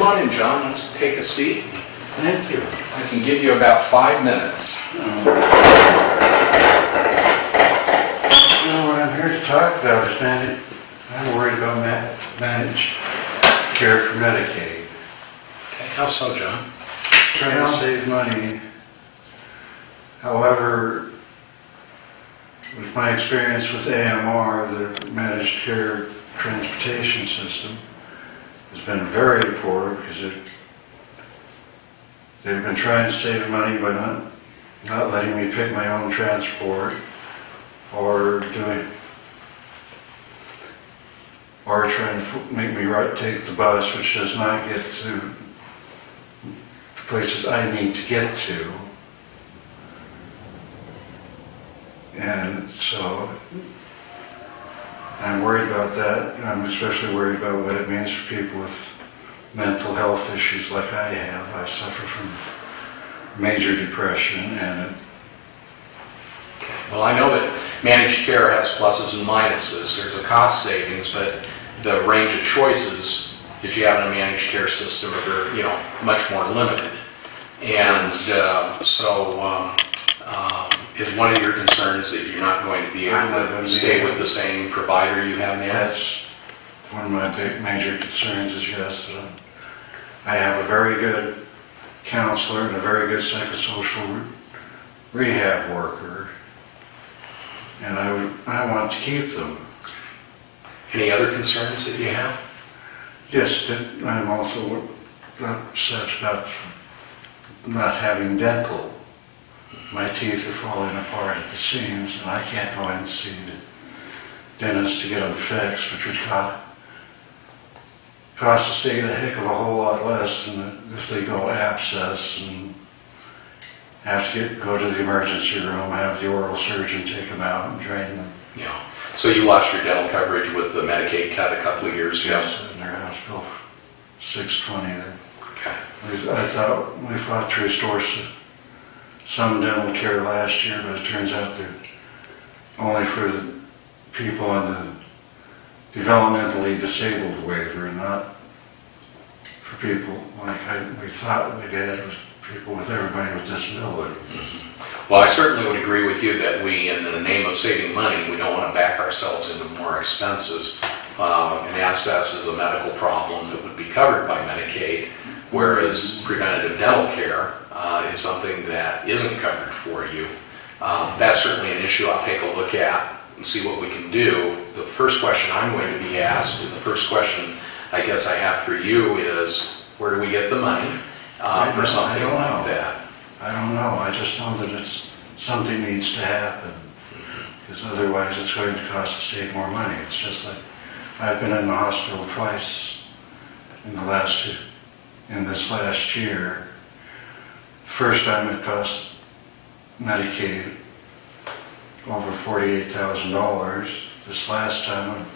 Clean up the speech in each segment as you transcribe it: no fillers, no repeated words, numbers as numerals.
Come on in, John. Let's take a seat. Thank you. I can give you about 5 minutes. What I'm here to talk about is I'm worried about managed care for Medicaid. Okay, how so, John? Trying to save money. However, with my experience with AMR, the managed care transportation system has been very poor because they've been trying to save money by not letting me pick my own transport or trying to make me take the bus, which does not get to the places I need to get to. And so I'm worried about that. I'm especially worried about what it means for people with mental health issues like I have. I suffer from major depression, and well, I know that managed care has pluses and minuses. There's a cost savings, but the range of choices that you have in a managed care system are, much more limited. And is one of your concerns that you're not going to be able to stay with the same provider you have now? That's one of my major concerns is, yes, I have a very good counselor and a very good psychosocial rehab worker, and I want to keep them. Any other concerns that you have? Yes, I'm also upset about not having dental. My teeth are falling apart at the seams, and I can't go in and see the dentist to get them fixed, which would cost the state a heck of a whole lot less than if they go abscess and have to go to the emergency room, have the oral surgeon take them out and drain them. Yeah. So you lost your dental coverage with the Medicaid cut a couple of years ago? Yes, in their House Bill 620. Okay. I thought we fought to restore some dental care last year, but it turns out they're only for the people on the developmentally disabled waiver, not for people like we thought we did, with people with everybody with disability. Mm-hmm. Well, I certainly would agree with you that we, in the name of saving money, we don't want to back ourselves into more expenses. An abscess is a medical problem that would be covered by Medicaid, whereas preventative dental care is something that isn't covered for you. That's certainly an issue I'll take a look at and see what we can do. The first question I'm going to be asked, and the first question I guess I have for you is, where do we get the money for something like that? I don't know. I just know that something needs to happen, because otherwise it's going to cost the state more money. It's just like I've been in the hospital twice in this last year. The first time it cost Medicaid over $48,000. This last time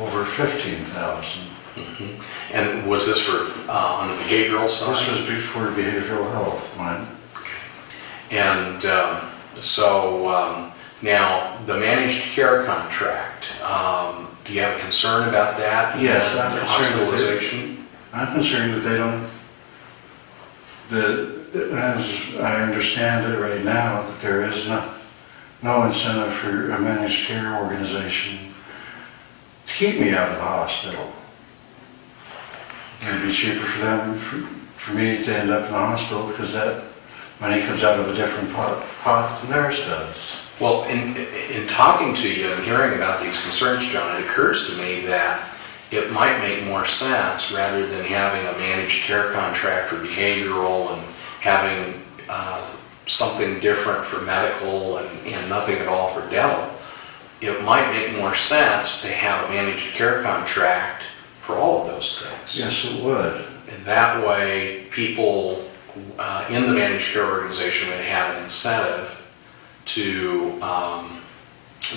over $15,000. Mm-hmm. And was this for on the behavioral side? This was before behavioral health. And now the managed care contract. Do you have a concern about that? Yes, I'm concerned. I'm concerned that they don't. As I understand it right now, that there is no incentive for a managed care organization to keep me out of the hospital. It would be cheaper for them, for me to end up in the hospital, because that money comes out of a different pot than theirs does. Well, in talking to you and hearing about these concerns, John, it occurs to me that it might make more sense, rather than having a managed care contract for behavioral and having something different for medical and nothing at all for dental, it might make more sense to have a managed care contract for all of those things. Yes, it would. And that way, people in the managed care organization would have an incentive to,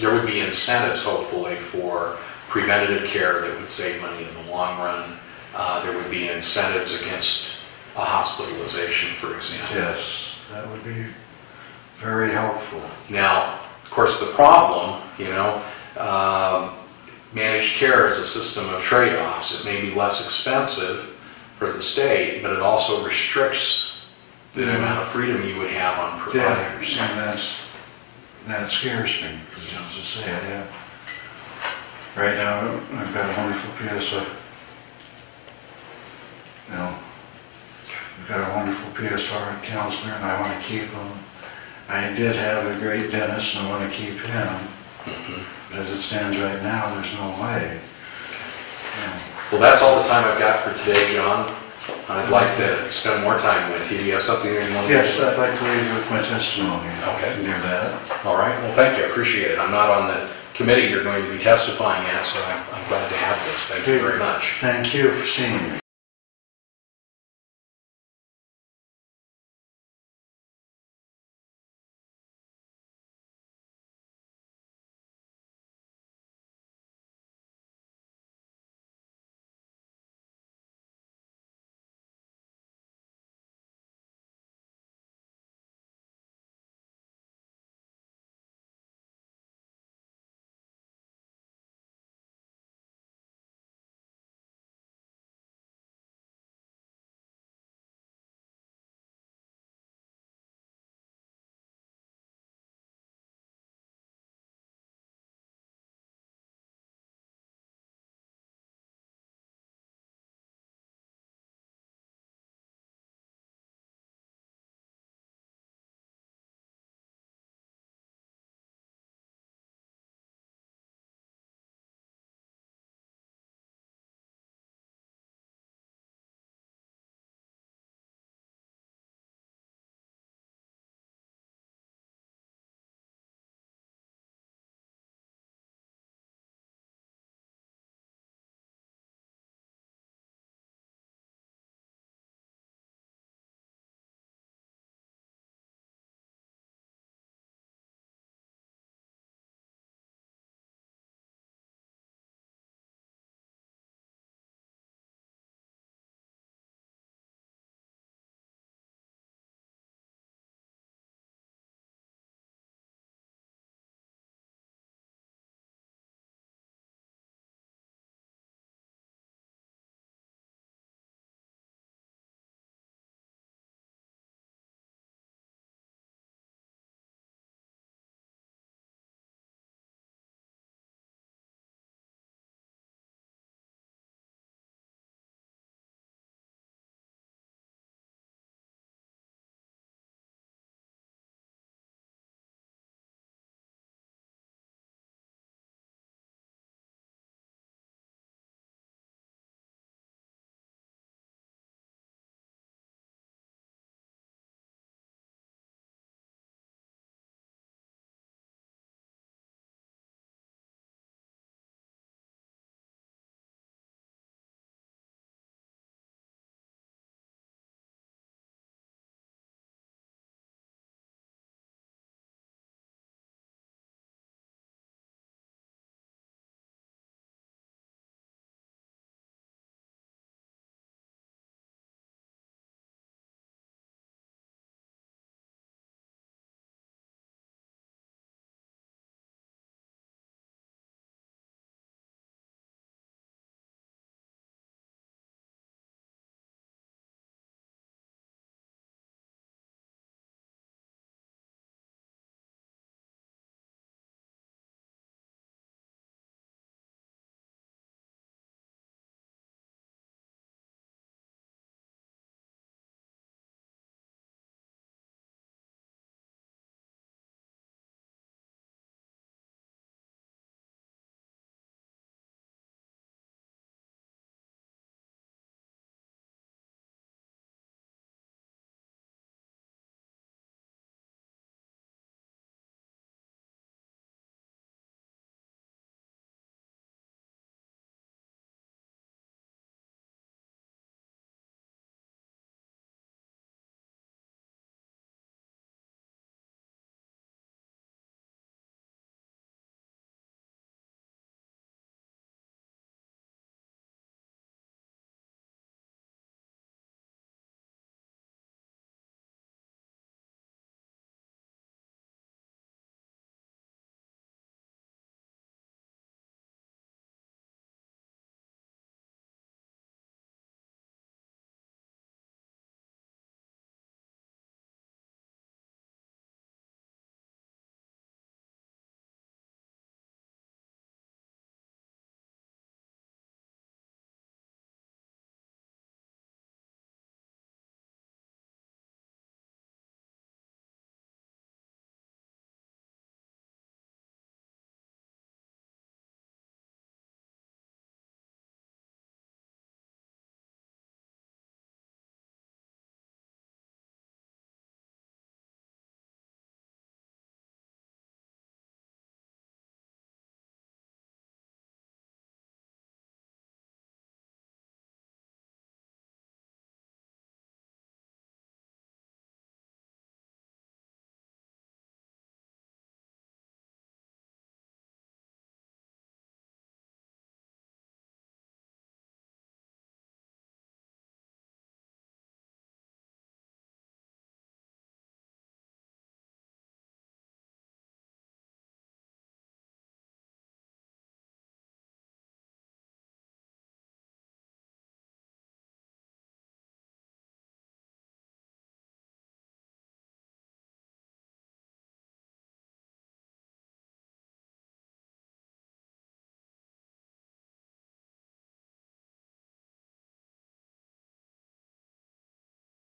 there would be incentives, hopefully, for preventative care that would save money in the long run. There would be incentives against a hospitalization, for example. Yes, that would be very helpful. Now, of course, the problem, managed care is a system of trade-offs. It may be less expensive for the state, but it also restricts the amount of freedom you would have on providers. And that scares me, because as I say, right now, I've got a wonderful PSR. We've got a wonderful PSR counselor, and I want to keep him. I did have a great dentist, and I want to keep him. But as it stands right now, there's no way. Well, that's all the time I've got for today, John. I'd like to spend more time with you. Do you have something that you want to do? Yes, I'd like to leave you with my testimony. Okay. I can do that. All right. Well, thank you. I appreciate it. I'm not on the committee you're going to be testifying at, so I'm glad to have this. Thank you very much. Thank you for seeing me.